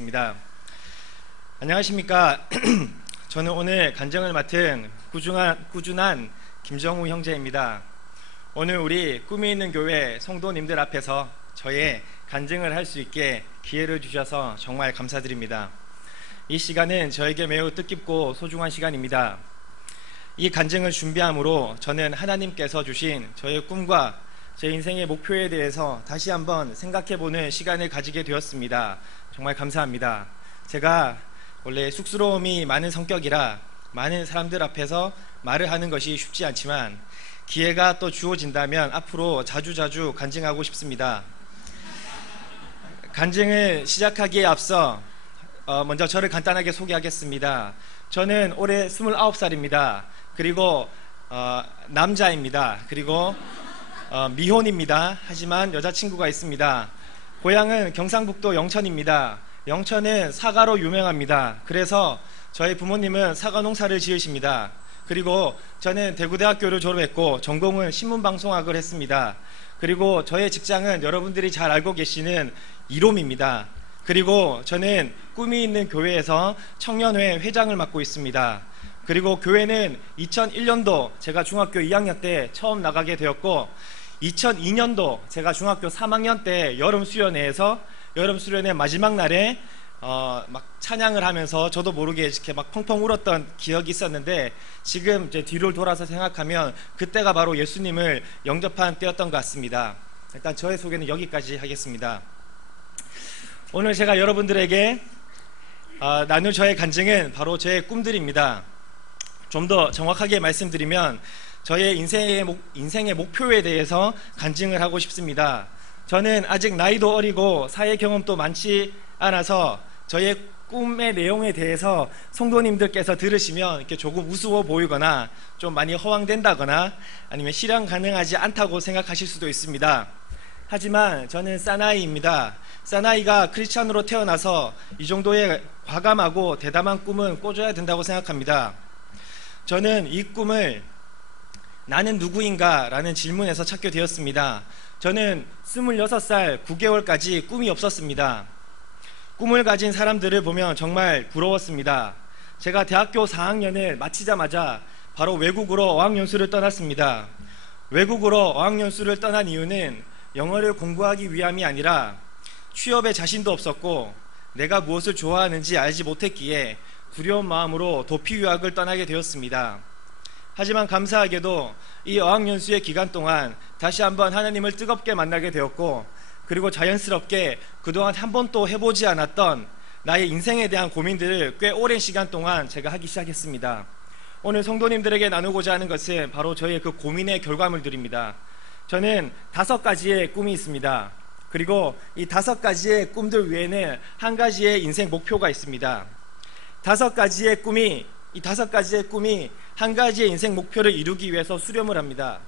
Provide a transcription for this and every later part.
입니다. 안녕하십니까. 저는 오늘 간증을 맡은 꾸준한 김정우 형제입니다. 오늘 우리 꿈이 있는 교회 성도님들 앞에서 저의 간증을 할 수 있게 기회를 주셔서 정말 감사드립니다. 이 시간은 저에게 매우 뜻깊고 소중한 시간입니다. 이 간증을 준비함으로 저는 하나님께서 주신 저의 꿈과 제 인생의 목표에 대해서 다시 한번 생각해보는 시간을 가지게 되었습니다. 정말 감사합니다. 제가 원래 쑥스러움이 많은 성격이라 많은 사람들 앞에서 말을 하는 것이 쉽지 않지만 기회가 또 주어진다면 앞으로 자주자주 간증하고 싶습니다. 간증을 시작하기에 앞서 먼저 저를 간단하게 소개하겠습니다. 저는 올해 29살입니다. 그리고 남자입니다. 그리고 미혼입니다. 하지만 여자친구가 있습니다. 고향은 경상북도 영천입니다. 영천은 사과로 유명합니다. 그래서 저희 부모님은 사과 농사를 지으십니다. 그리고 저는 대구대학교를 졸업했고 전공은 신문방송학을 했습니다. 그리고 저의 직장은 여러분들이 잘 알고 계시는 이롬입니다. 그리고 저는 꿈이 있는 교회에서 청년회 회장을 맡고 있습니다. 그리고 교회는 2001년도 제가 중학교 2학년 때 처음 나가게 되었고 2002년도 제가 중학교 3학년 때 여름 수련회에서 여름 수련회 마지막 날에 막 찬양을 하면서 저도 모르게 이렇게 막 펑펑 울었던 기억이 있었는데 지금 이제 뒤를 돌아서 생각하면 그때가 바로 예수님을 영접한 때였던 것 같습니다. 일단 저의 소개는 여기까지 하겠습니다. 오늘 제가 여러분들에게 나눌 저의 간증은 바로 제 꿈들입니다. 좀 더 정확하게 말씀드리면 저의 인생의 목표에 대해서 간증을 하고 싶습니다. 저는 아직 나이도 어리고 사회 경험도 많지 않아서 저의 꿈의 내용에 대해서 성도님들께서 들으시면 이렇게 조금 우스워 보이거나 좀 많이 허황된다거나 아니면 실현 가능하지 않다고 생각하실 수도 있습니다. 하지만 저는 사나이입니다. 사나이가 크리스찬으로 태어나서 이 정도의 과감하고 대담한 꿈은 꿔줘야 된다고 생각합니다. 저는 이 꿈을 나는 누구인가? 라는 질문에서 찾게 되었습니다. 저는 26살 9개월까지 꿈이 없었습니다. 꿈을 가진 사람들을 보면 정말 부러웠습니다. 제가 대학교 4학년을 마치자마자 바로 외국으로 어학연수를 떠났습니다. 외국으로 어학연수를 떠난 이유는 영어를 공부하기 위함이 아니라 취업에 자신도 없었고 내가 무엇을 좋아하는지 알지 못했기에 두려운 마음으로 도피 유학을 떠나게 되었습니다. 하지만 감사하게도 이 어학연수의 기간 동안 다시 한번 하나님을 뜨겁게 만나게 되었고 그리고 자연스럽게 그동안 한 번도 해보지 않았던 나의 인생에 대한 고민들을 꽤 오랜 시간 동안 제가 하기 시작했습니다. 오늘 성도님들에게 나누고자 하는 것은 바로 저의 그 고민의 결과물들입니다. 저는 5가지의 꿈이 있습니다. 그리고 이 5가지의 꿈들 외에는 한 가지의 인생 목표가 있습니다. 이 5가지의 꿈이 한 가지의 인생 목표를 이루기 위해서 수렴을 합니다.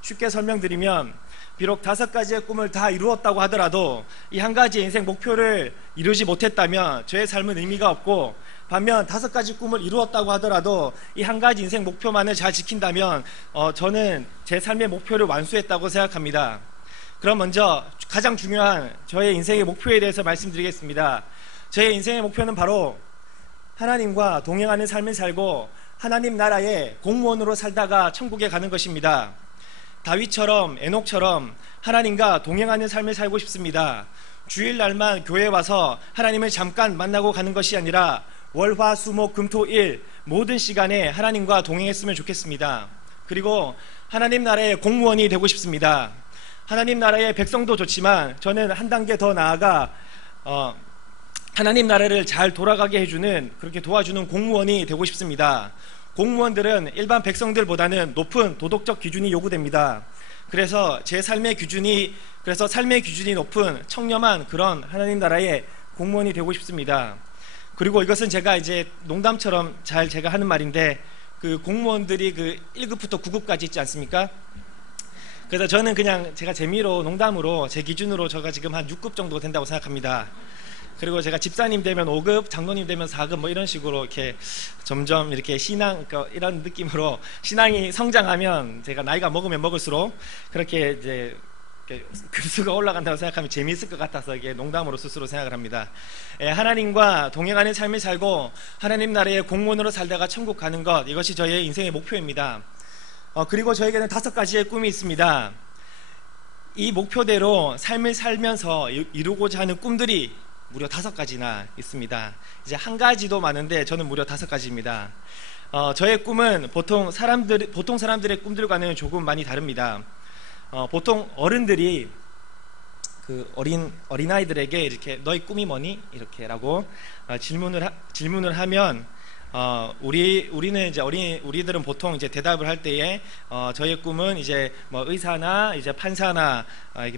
쉽게 설명드리면 비록 5가지의 꿈을 다 이루었다고 하더라도 이 한 가지의 인생 목표를 이루지 못했다면 저의 삶은 의미가 없고 반면 5가지 꿈을 이루었다고 하더라도 이 한 가지 인생 목표만을 잘 지킨다면 저는 제 삶의 목표를 완수했다고 생각합니다. 그럼 먼저 가장 중요한 저의 인생의 목표에 대해서 말씀드리겠습니다. 저의 인생의 목표는 바로 하나님과 동행하는 삶을 살고 하나님 나라의 공무원으로 살다가 천국에 가는 것입니다. 다윗처럼 에녹처럼 하나님과 동행하는 삶을 살고 싶습니다. 주일날만 교회에 와서 하나님을 잠깐 만나고 가는 것이 아니라 월, 화, 수, 목, 금, 토, 일 모든 시간에 하나님과 동행했으면 좋겠습니다. 그리고 하나님 나라의 공무원이 되고 싶습니다. 하나님 나라의 백성도 좋지만 저는 한 단계 더 나아가 하나님 나라를 잘 돌아가게 해주는 그렇게 도와주는 공무원이 되고 싶습니다. 공무원들은 일반 백성들보다는 높은 도덕적 기준이 요구됩니다. 그래서 삶의 기준이 높은 청렴한 그런 하나님 나라의 공무원이 되고 싶습니다. 그리고 이것은 제가 이제 농담처럼 제가 하는 말인데 그 공무원들이 그 1급부터 9급까지 있지 않습니까? 그래서 저는 그냥 제가 재미로 농담으로 제 기준으로 제가 지금 한 6급 정도 된다고 생각합니다. 그리고 제가 집사님 되면 5급, 장로님 되면 4급 뭐 이런 식으로 이렇게 점점 이렇게 이런 느낌으로 신앙이 성장하면 제가 나이가 먹으면 먹을수록 그렇게 이제 급수가 올라간다고 생각하면 재미있을 것 같아서 이게 농담으로 스스로 생각을 합니다. 하나님과 동행하는 삶을 살고 하나님 나라의 공무원으로 살다가 천국 가는 것, 이것이 저의 인생의 목표입니다. 그리고 저에게는 5가지의 꿈이 있습니다. 이 목표대로 삶을 살면서 이루고자 하는 꿈들이 무려 5가지나 있습니다. 이제 한 가지도 많은데 저는 무려 5가지입니다. 저의 꿈은 보통 사람들의 꿈들과는 조금 많이 다릅니다. 보통 어른들이 그 어린아이들에게 이렇게 너의 꿈이 뭐니? 이렇게라고 질문을 하면 우리는 이제 우리들은 보통 이제 대답을 할 때에 저의 꿈은 이제 뭐 의사나 이제 판사나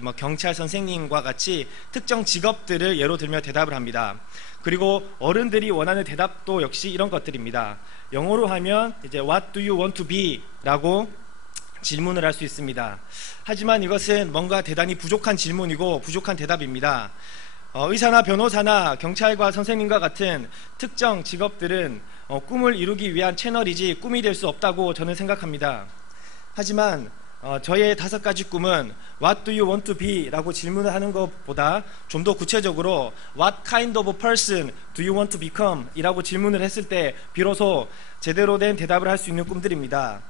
뭐 경찰 선생님과 같이 특정 직업들을 예로 들며 대답을 합니다. 그리고 어른들이 원하는 대답도 역시 이런 것들입니다. 영어로 하면 이제 What do you want to be? 라고 질문을 할 수 있습니다. 하지만 이것은 뭔가 대단히 부족한 질문이고 부족한 대답입니다. 의사나 변호사나 경찰과 선생님과 같은 특정 직업들은 꿈을 이루기 위한 채널이지 꿈이 될 수 없다고 저는 생각합니다. 하지만 저의 5가지 꿈은 What do you want to be? 라고 질문을 하는 것보다 좀 더 구체적으로 What kind of person do you want to become? 이라고 질문을 했을 때 비로소 제대로 된 대답을 할 수 있는 꿈들입니다.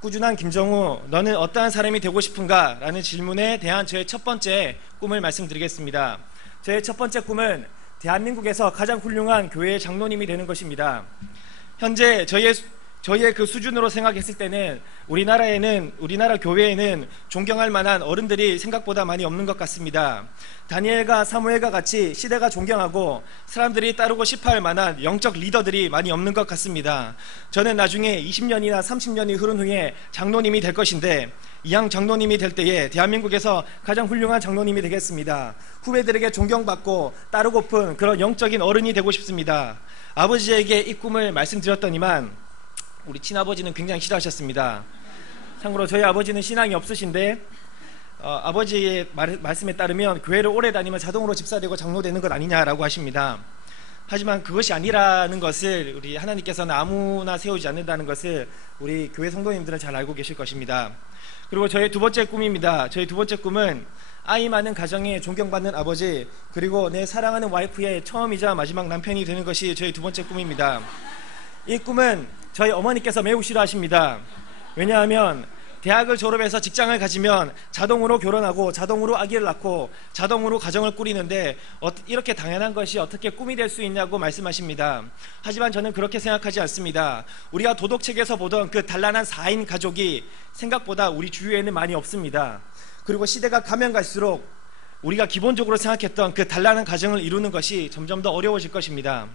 꾸준한 김정우, 너는 어떠한 사람이 되고 싶은가? 라는 질문에 대한 저의 첫 번째 꿈을 말씀드리겠습니다. 저의 첫 번째 꿈은 대한민국에서 가장 훌륭한 교회의 장로님이 되는 것입니다. 현재 저희의 그 수준으로 생각했을 때는 우리나라 교회에는 존경할 만한 어른들이 생각보다 많이 없는 것 같습니다. 다니엘과 사무엘과 같이 시대가 존경하고 사람들이 따르고 싶어 할 만한 영적 리더들이 많이 없는 것 같습니다. 저는 나중에 20년이나 30년이 흐른 후에 장로님이 될 것인데 이왕 장로님이 될 때에 대한민국에서 가장 훌륭한 장로님이 되겠습니다. 후배들에게 존경받고 따르고픈 그런 영적인 어른이 되고 싶습니다. 아버지에게 이 꿈을 말씀드렸더니만 우리 친아버지는 굉장히 싫어하셨습니다. 참고로 저희 아버지는 신앙이 없으신데 아버지의 말씀에 따르면 교회를 오래 다니면 자동으로 집사되고 장로되는 것 아니냐라고 하십니다. 하지만 그것이 아니라는 것을 우리 하나님께서는 아무나 세우지 않는다는 것을 우리 교회 성도님들은 잘 알고 계실 것입니다. 그리고 저의 2번째 꿈입니다. 저의 2번째 꿈은 아이 많은 가정에 존경받는 아버지, 그리고 내 사랑하는 와이프의 처음이자 마지막 남편이 되는 것이 저의 2번째 꿈입니다. 이 꿈은 저희 어머니께서 매우 싫어하십니다. 왜냐하면 대학을 졸업해서 직장을 가지면 자동으로 결혼하고 자동으로 아기를 낳고 자동으로 가정을 꾸리는데 이렇게 당연한 것이 어떻게 꿈이 될 수 있냐고 말씀하십니다. 하지만 저는 그렇게 생각하지 않습니다. 우리가 도덕책에서 보던 그 단란한 4인 가족이 생각보다 우리 주위에는 많이 없습니다. 그리고 시대가 가면 갈수록 우리가 기본적으로 생각했던 그 단란한 가정을 이루는 것이 점점 더 어려워질 것입니다.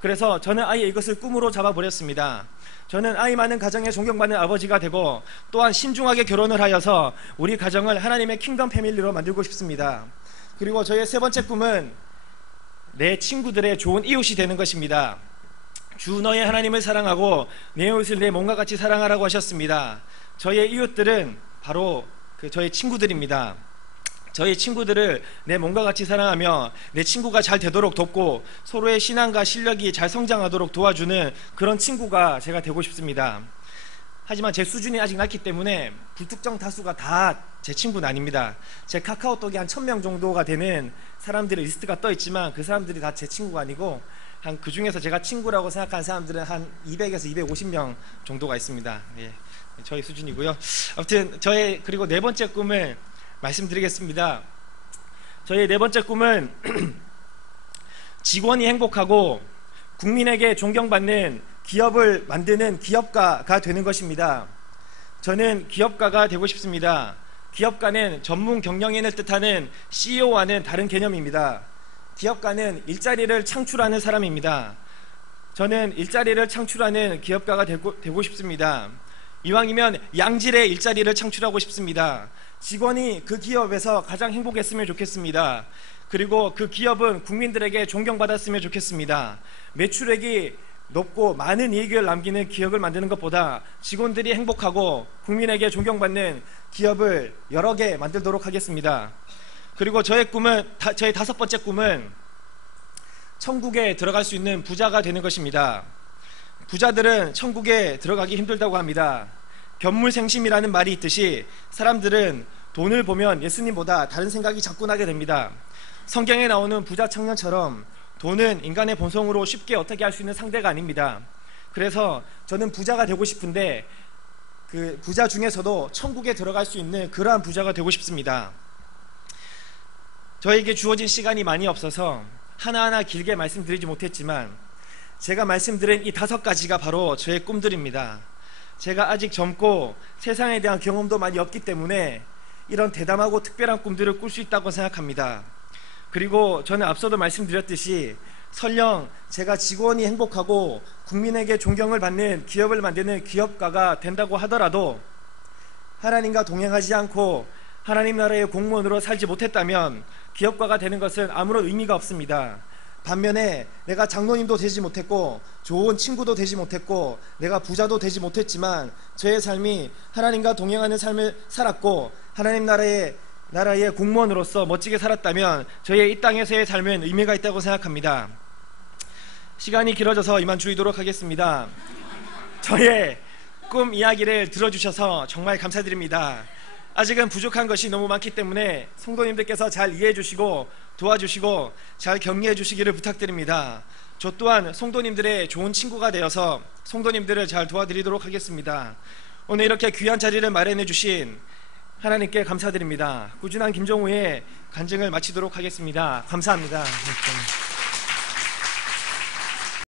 그래서 저는 아예 이것을 꿈으로 잡아버렸습니다. 저는 아이 많은 가정에 존경받는 아버지가 되고 또한 신중하게 결혼을 하여서 우리 가정을 하나님의 킹덤 패밀리로 만들고 싶습니다. 그리고 저의 3번째 꿈은 내 친구들의 좋은 이웃이 되는 것입니다. 주 너의 하나님을 사랑하고 내 이웃을 내 몸과 같이 사랑하라고 하셨습니다. 저의 이웃들은 바로 저의 친구들입니다. 저희 친구들을 내 몸과 같이 사랑하며 내 친구가 잘 되도록 돕고 서로의 신앙과 실력이 잘 성장하도록 도와주는 그런 친구가 제가 되고 싶습니다. 하지만 제 수준이 아직 낮기 때문에 불특정 다수가 다 제 친구는 아닙니다. 제 카카오톡에 한 1000명 정도가 되는 사람들의 리스트가 떠 있지만 그 사람들이 다 제 친구가 아니고 한 그 중에서 제가 친구라고 생각하는 사람들은 한 200에서 250명 정도가 있습니다. 예, 저희 수준이고요. 아무튼 그리고 4번째 꿈을 말씀드리겠습니다. 저의 4번째 꿈은 직원이 행복하고 국민에게 존경받는 기업을 만드는 기업가가 되는 것입니다. 저는 기업가가 되고 싶습니다. 기업가는 전문 경영인을 뜻하는 CEO와는 다른 개념입니다. 기업가는 일자리를 창출하는 사람입니다. 저는 일자리를 창출하는 기업가가 되고 싶습니다. 이왕이면 양질의 일자리를 창출하고 싶습니다. 직원이 그 기업에서 가장 행복했으면 좋겠습니다. 그리고 그 기업은 국민들에게 존경받았으면 좋겠습니다. 매출액이 높고 많은 이익을 남기는 기업을 만드는 것보다 직원들이 행복하고 국민에게 존경받는 기업을 여러 개 만들도록 하겠습니다. 그리고 저의 5번째 꿈은 천국에 들어갈 수 있는 부자가 되는 것입니다. 부자들은 천국에 들어가기 힘들다고 합니다. 견물생심이라는 말이 있듯이 사람들은 돈을 보면 예수님보다 다른 생각이 자꾸 나게 됩니다. 성경에 나오는 부자 청년처럼 돈은 인간의 본성으로 쉽게 어떻게 할 수 있는 상대가 아닙니다. 그래서 저는 부자가 되고 싶은데 그 부자 중에서도 천국에 들어갈 수 있는 그러한 부자가 되고 싶습니다. 저에게 주어진 시간이 많이 없어서 하나하나 길게 말씀드리지 못했지만 제가 말씀드린 이 5가지가 바로 저의 꿈들입니다. 제가 아직 젊고 세상에 대한 경험도 많이 없기 때문에 이런 대담하고 특별한 꿈들을 꿀 수 있다고 생각합니다. 그리고 저는 앞서도 말씀드렸듯이 설령 제가 직원이 행복하고 국민에게 존경을 받는 기업을 만드는 기업가가 된다고 하더라도 하나님과 동행하지 않고 하나님 나라의 공무원으로 살지 못했다면 기업가가 되는 것은 아무런 의미가 없습니다. 반면에 내가 장로님도 되지 못했고 좋은 친구도 되지 못했고 내가 부자도 되지 못했지만 저의 삶이 하나님과 동행하는 삶을 살았고 하나님 나라의 공무원으로서 멋지게 살았다면 저의 이 땅에서의 삶은 의미가 있다고 생각합니다. 시간이 길어져서 이만 줄이도록 하겠습니다. 저의 꿈 이야기를 들어주셔서 정말 감사드립니다. 아직은 부족한 것이 너무 많기 때문에 성도님들께서 잘 이해해 주시고 도와주시고 잘 격려해 주시기를 부탁드립니다. 저 또한 성도님들의 좋은 친구가 되어서 성도님들을 잘 도와드리도록 하겠습니다. 오늘 이렇게 귀한 자리를 마련해 주신 하나님께 감사드립니다. 꾸준한 김정우의 간증을 마치도록 하겠습니다. 감사합니다.